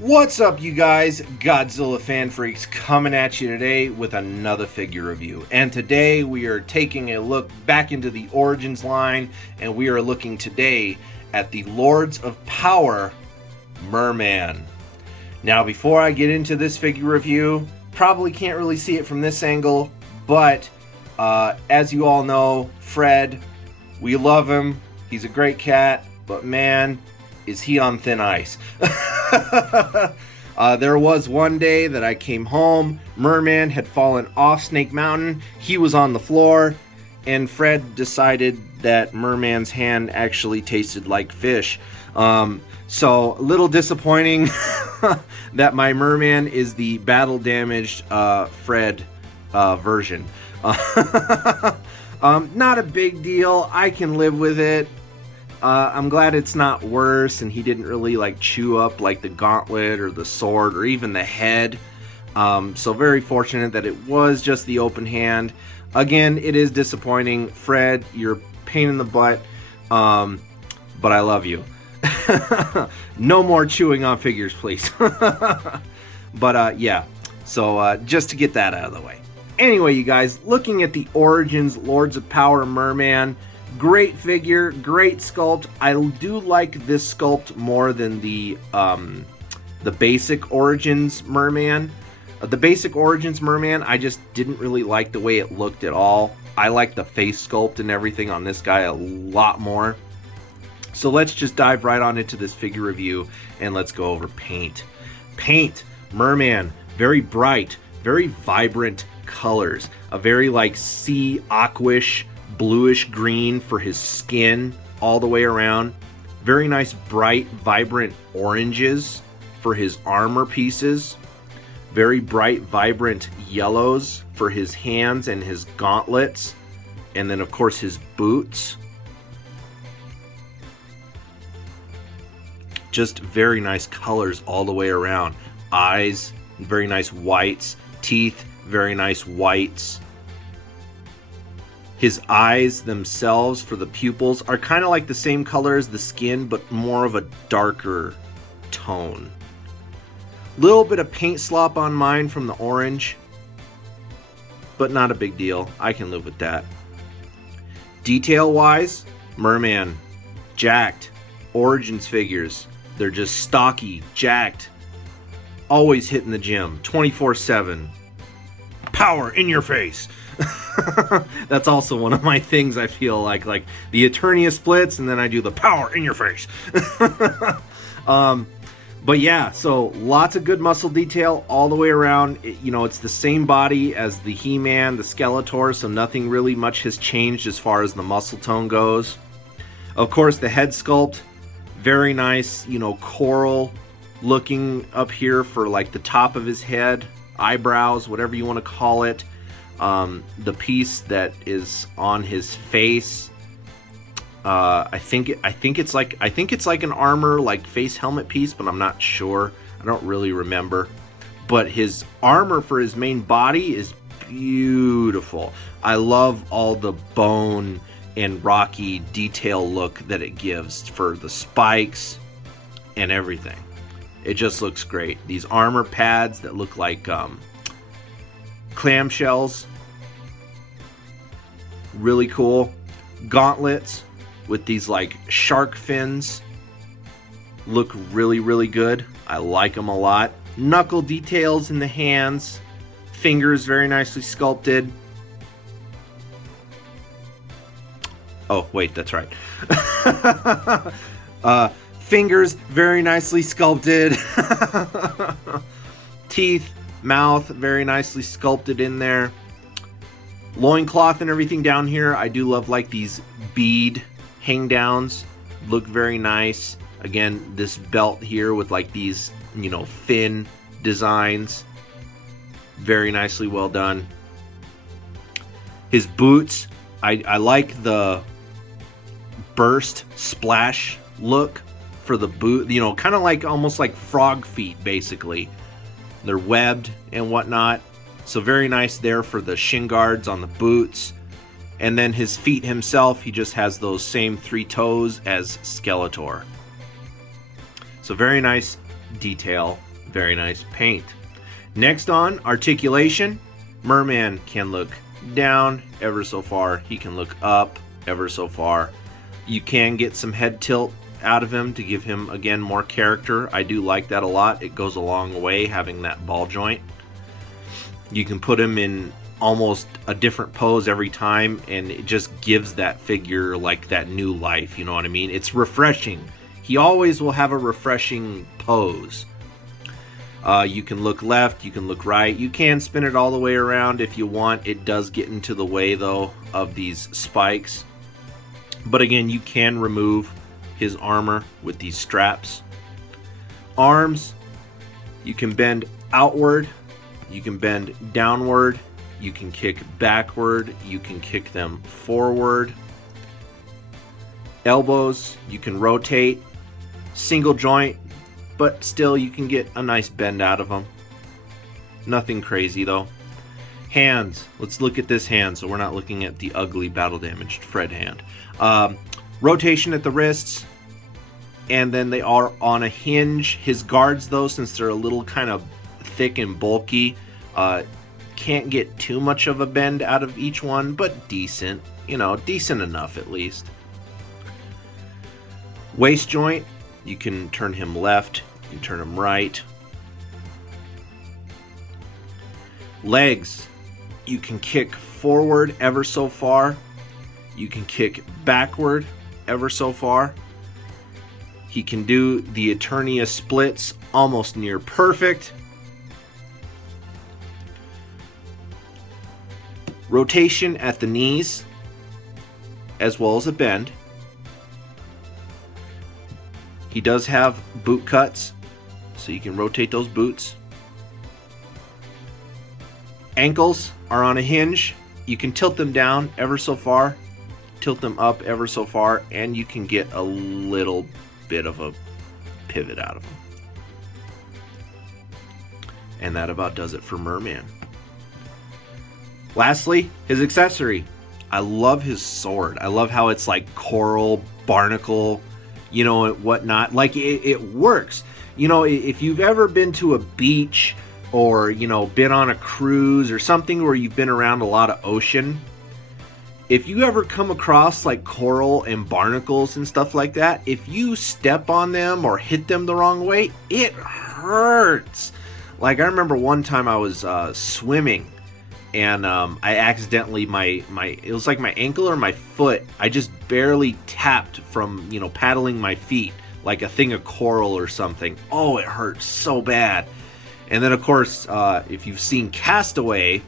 What's up, you guys? Godzilla fan freaks coming at you today with another figure review. And today we are taking a look back into the Origins line, and we are looking today at the Lords of Power Mer-Man. Now, before I get into this figure review, probably can't really see it from this angle, but as you all know, Fred, we love him. He's a great cat, but man, is he on thin ice. There was one day that I came home, Mer-Man had fallen off Snake Mountain, he was on the floor, and Fred decided that Mer-Man's hand actually tasted like fish. So a little disappointing that my Mer-Man is the battle damaged Fred version. Not a big deal, I can live with it. I'm glad it's not worse and he didn't really like chew up like the gauntlet or the sword or even the head. So very fortunate that it was just the open hand. Again, it is disappointing. Fred, you're a pain in the butt, but I love you. No more chewing on figures, please. But yeah, so just to get that out of the way. Anyway, you guys, looking at the Origins Lords of Power Mer-Man, great figure, great sculpt. I do like this sculpt more than the basic Origins Mer-Man. The basic Origins Mer-Man, I just didn't really like the way it looked at all. I like the face sculpt and everything on this guy a lot more. So let's just dive right on into this figure review and let's go over paint. Paint, Mer-Man, very bright, very vibrant colors. A very like sea aquish, bluish green for his skin all the way around. Very nice bright vibrant oranges for his armor pieces. Very bright vibrant yellows for his hands and his gauntlets, and then of course his boots. Just very nice colors all the way around. Eyes, very nice whites. Teeth, very nice whites. His eyes themselves for the pupils are kind of like the same color as the skin, but more of a darker tone. Little bit of paint slop on mine from the orange, but not a big deal. I can live with that. Detail wise, Mer-Man, jacked. Origins figures, they're just stocky, jacked, always hitting the gym 24/7. Power in your face. That's also one of my things. I feel like the Eternia splits and then I do the power in your face. But yeah, so lots of good muscle detail all the way around. It's the same body as the He-Man, the Skeletor, so nothing really much has changed as far as the muscle tone goes. Of course, the head sculpt, very nice, coral looking up here for like the top of his head, eyebrows, whatever you want to call it. The piece that is on his face, I think it's like an armor, like face helmet piece, but I'm not sure. I don't really remember. But his armor for his main body is beautiful. I love all the bone and rocky detail look that it gives for the spikes and everything. It just looks great. These armor pads that look like clamshells, really cool. Gauntlets with these like shark fins look really, really good. I like them a lot. Knuckle details in the hands, fingers very nicely sculpted. Oh wait, that's right. Fingers very nicely sculpted. Teeth, mouth very nicely sculpted in there. Loincloth and everything down here. I do love like these bead hang downs, look very nice. Again, this belt here with like these fin designs, very nicely well done. His boots, I like the burst splash look for the boot, kind of like almost like frog feet basically. They're webbed and whatnot, so very nice there for the shin guards on the boots. And then his feet himself, he just has those same 3 toes as Skeletor. So very nice detail Very nice paint. Next on, articulation. Mer-Man can look down ever so far. He can look up ever so far. You can get some head tilt out of him to give him, again, more character. I do like that a lot. It goes a long way having that ball joint. You can put him in almost a different pose every time, and it just gives that figure like that new life, you know what I mean? It's refreshing. He always will have a refreshing pose. You can look left, you can look right, you can spin it all the way around if you want. It does get into the way though of these spikes, but again, you can remove his armor with these straps. Arms, you can bend outward, you can bend downward, you can kick backward, you can kick them forward. Elbows, you can rotate. Single joint, but still you can get a nice bend out of them. Nothing crazy though. Hands, let's look at this hand so we're not looking at the ugly battle damaged Fred hand. Rotation at the wrists, and then they are on a hinge. His guards though, since they're a little kind of thick and bulky, can't get too much of a bend out of each one, but decent, you know, decent enough at least. Waist joint, you can turn him left, you can turn him right. Legs, you can kick forward ever so far, you can kick backward ever so far. He can do the Eternia splits almost near perfect. Rotation at the knees, as well as a bend. He does have boot cuts, so you can rotate those boots. Ankles are on a hinge. You can tilt them down ever so far, tilt them up ever so far, and you can get a little bit of a pivot out of them. And that about does it for Mer-Man. Lastly, his accessory. I love his sword. I love how it's like coral, barnacle, you know, and whatnot. Like, it works. You know, if you've ever been to a beach or, you know, been on a cruise or something where you've been around a lot of ocean, if you ever come across like coral and barnacles and stuff like that, if you step on them or hit them the wrong way, it hurts. Like, I remember one time I was swimming, and I accidentally, it was like my ankle or my foot, I just barely tapped from, you know, paddling my feet like a thing of coral or something. Oh, it hurt so bad. And then, of course, if you've seen Castaway,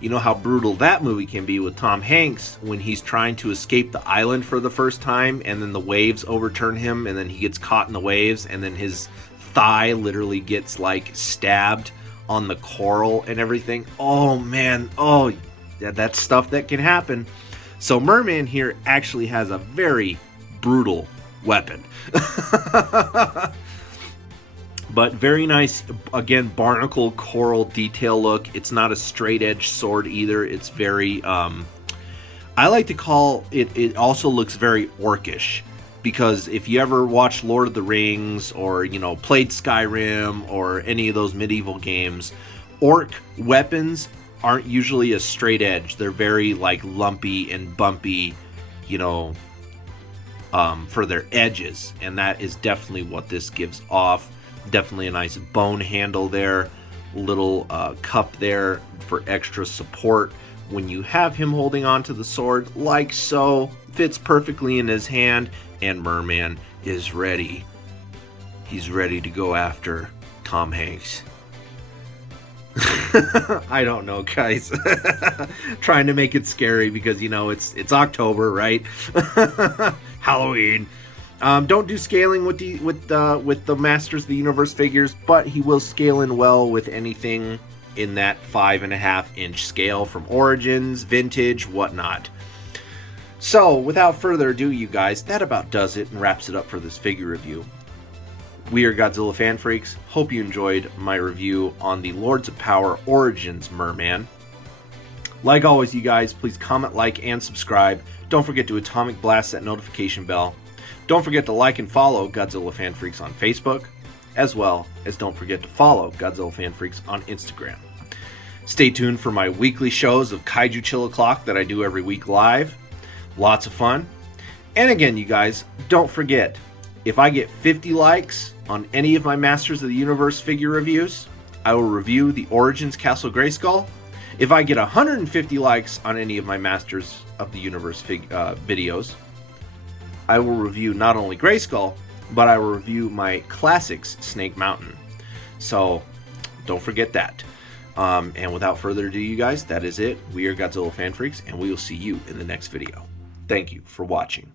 you know how brutal that movie can be with Tom Hanks when he's trying to escape the island for the first time, and then the waves overturn him, and then he gets caught in the waves, and then his thigh literally gets like stabbed on the coral and everything. Oh man, oh, that's stuff that can happen. So Mer-Man here actually has a very brutal weapon. But very nice, again, barnacle coral detail look. It's not a straight edge sword either. It's very, I like to call it, it also looks very orcish. Because if you ever watched Lord of the Rings or, you know, played Skyrim or any of those medieval games, orc weapons aren't usually a straight edge. They're very like lumpy and bumpy, you know, for their edges. And that is definitely what this gives off. Definitely a nice bone handle there, little cup there for extra support when you have him holding onto the sword, like so. Fits perfectly in his hand, and Mer-Man is ready. He's ready to go after Tom Hanks. I don't know, guys. Trying to make it scary because, you know, it's October, right? Halloween. Don't do scaling with the Masters of the Universe figures, but he will scale in well with anything in that 5.5 inch scale from Origins, Vintage, whatnot. So, without further ado, you guys, that about does it and wraps it up for this figure review. We are Godzilla Fan Freaks. Hope you enjoyed my review on the Lords of Power Origins Mer-Man. Like always, you guys, please comment, like, and subscribe. Don't forget to atomic blast that notification bell. Don't forget to like and follow Godzilla Fan Freaks on Facebook. as well as don't forget to follow Godzilla Fan Freaks on Instagram. Stay tuned for my weekly shows of Kaiju Chill O'Clock that I do every week live. Lots of fun. And again, you guys, don't forget, if I get 50 likes on any of my Masters of the Universe figure reviews, I will review the Origins Castle Grayskull. If I get 150 likes on any of my Masters of the Universe videos, I will review not only Grayskull, but I will review my Classics Snake Mountain. So, don't forget that. And without further ado, you guys, that is it. We are Godzilla Fan Freaks, and we will see you in the next video. Thank you for watching.